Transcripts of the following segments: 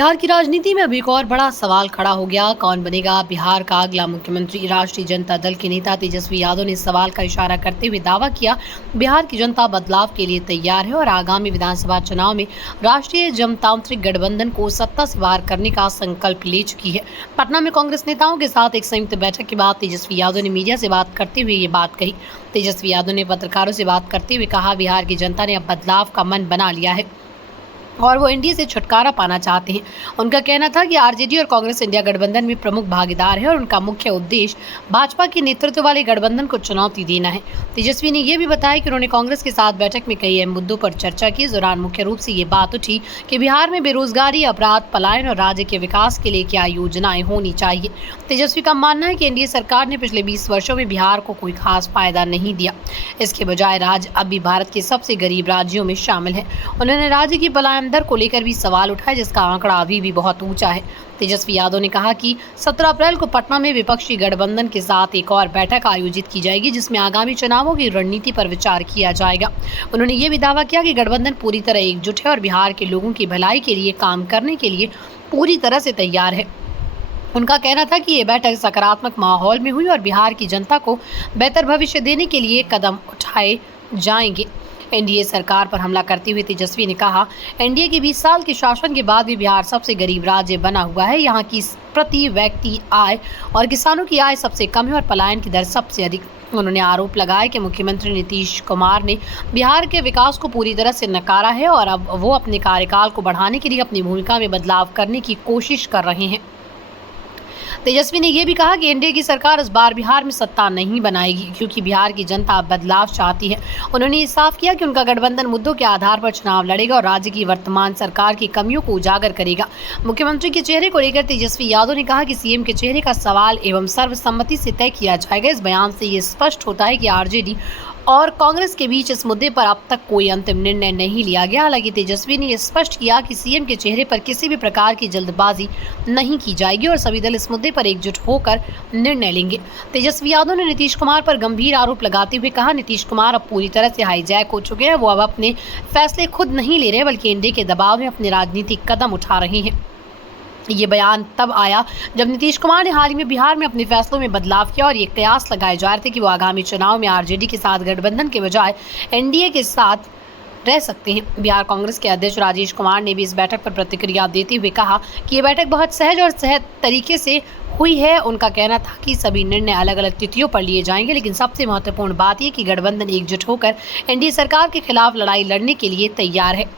बिहार की राजनीति में अब एक और बड़ा सवाल खड़ा हो गया। कौन बनेगा बिहार का अगला मुख्यमंत्री? राष्ट्रीय जनता दल के नेता तेजस्वी यादव ने इस सवाल का इशारा करते हुए दावा किया, बिहार की जनता बदलाव के लिए तैयार है और आगामी विधानसभा चुनाव में राष्ट्रीय जनतांत्रिक गठबंधन को सत्ता से बाहर करने का संकल्प ले चुकी है। पटना में कांग्रेस नेताओं के साथ एक संयुक्त बैठक के बाद तेजस्वी यादव ने मीडिया से बात करते हुए ये बात कही। तेजस्वी यादव ने पत्रकारों से बात करते हुए कहा, बिहार की जनता ने अब बदलाव का मन बना लिया है और वो एनडीए से छुटकारा पाना चाहते हैं। उनका कहना था कि आरजेडी और कांग्रेस इंडिया गठबंधन में प्रमुख भागीदार है और उनका मुख्य उद्देश्य भाजपा के नेतृत्व वाले गठबंधन को चुनौती देना है। तेजस्वी ने यह भी बताया कि उन्होंने कांग्रेस के साथ बैठक में कई अहम मुद्दों पर चर्चा की। इस दौरान मुख्य रूप से ये बात उठी कि बिहार में बेरोजगारी, अपराध, पलायन और राज्य के विकास के लिए क्या योजनाएं होनी चाहिए। तेजस्वी का मानना है कि एनडीए सरकार ने पिछले 20 वर्षों में बिहार को कोई खास फायदा नहीं दिया। इसके बजाय राज्य अब भी भारत के सबसे गरीब राज्यों में शामिल है। उन्होंने राज्य की पलायन दर को लेकर भी सवाल उठाए, जिसका आंकड़ा अभी भी बहुत ऊंचा है। तेजस्वी यादव ने कहा कि 17 अप्रैल को पटना में विपक्षी गठबंधन के साथ एक और बैठक आयोजित की जाएगी, जिसमें आगामी चुनावों की रणनीति पर विचार किया जाएगा। उन्होंने ये भी दावा किया कि गठबंधन पूरी तरह एकजुट है और बिहार के लोगों की भलाई के लिए काम करने के लिए पूरी तरह से तैयार है। उनका कहना था कि ये बैठक सकारात्मक माहौल में हुई और बिहार की जनता को बेहतर भविष्य देने के लिए कदम उठाए जाएंगे। एनडीए सरकार पर हमला करते हुए तेजस्वी ने कहा, एनडीए के 20 साल के शासन के बाद भी बिहार सबसे गरीब राज्य बना हुआ है। यहाँ की प्रति व्यक्ति आय और किसानों की आय सबसे कम है और पलायन की दर सबसे अधिक। उन्होंने आरोप लगाया कि मुख्यमंत्री नीतीश कुमार ने बिहार के विकास को पूरी तरह से नकारा है और अब वो अपने कार्यकाल को बढ़ाने के लिए अपनी भूमिका में बदलाव करने की कोशिश कर रहे हैं। तेजस्वी ने यह भी कहा कि एनडीए की सरकार इस बार बिहार में सत्ता नहीं बनाएगी, क्योंकि बिहार की जनता बदलाव चाहती है। उन्होंने ये साफ किया कि उनका गठबंधन मुद्दों के आधार पर चुनाव लड़ेगा और राज्य की वर्तमान सरकार की कमियों को उजागर करेगा। मुख्यमंत्री के चेहरे को लेकर तेजस्वी यादव ने कहा कि सीएम के चेहरे का सवाल एवं सर्वसम्मति से तय किया जाएगा। इस बयान से ये स्पष्ट होता है कि आरजेडी और कांग्रेस के बीच इस मुद्दे पर अब तक कोई अंतिम निर्णय नहीं लिया गया। हालांकि तेजस्वी ने यह स्पष्ट किया कि सीएम के चेहरे पर किसी भी प्रकार की जल्दबाजी नहीं की जाएगी और सभी दल इस मुद्दे पर एकजुट होकर निर्णय लेंगे। तेजस्वी यादव ने नीतीश कुमार पर गंभीर आरोप लगाते हुए कहा, नीतीश कुमार अब पूरी तरह से हाईजैक हो चुके हैं। वो अब अपने फैसले खुद नहीं ले रहे, बल्कि एनडीए के दबाव में अपने राजनीतिक कदम उठा रहे हैं। ये बयान तब आया जब नीतीश कुमार ने हाल ही में बिहार में अपने फैसलों में बदलाव किया और ये कयास लगाए जा रहे थे कि वो आगामी चुनाव में आरजेडी के साथ गठबंधन के बजाय एनडीए के साथ रह सकते हैं। बिहार कांग्रेस के अध्यक्ष राजेश कुमार ने भी इस बैठक पर प्रतिक्रिया देते हुए कहा कि ये बैठक बहुत सहज और सहज तरीके से हुई है। उनका कहना था कि सभी निर्णय अलग अलग तिथियों पर लिए जाएंगे, लेकिन सबसे महत्वपूर्ण बात यह कि गठबंधन एकजुट होकर एनडीए सरकार के खिलाफ लड़ाई लड़ने के लिए तैयार है।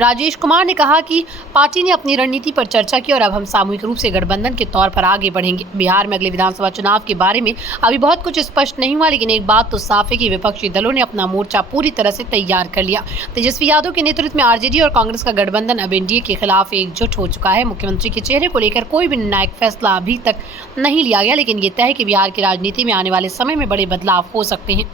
राजेश कुमार ने कहा कि पार्टी ने अपनी रणनीति पर चर्चा की और अब हम सामूहिक रूप से गठबंधन के तौर पर आगे बढ़ेंगे। बिहार में अगले विधानसभा चुनाव के बारे में अभी बहुत कुछ स्पष्ट नहीं हुआ, लेकिन एक बात तो साफ है कि विपक्षी दलों ने अपना मोर्चा पूरी तरह से तैयार कर लिया। तेजस्वी यादव के नेतृत्व में आरजेडी और कांग्रेस का गठबंधन अब एनडीए के खिलाफ एकजुट हो चुका है। मुख्यमंत्री के चेहरे को लेकर कोई भी निर्णायक फैसला अभी तक नहीं लिया गया, लेकिन ये तय है कि बिहार की राजनीति में आने वाले समय में बड़े बदलाव हो सकते हैं।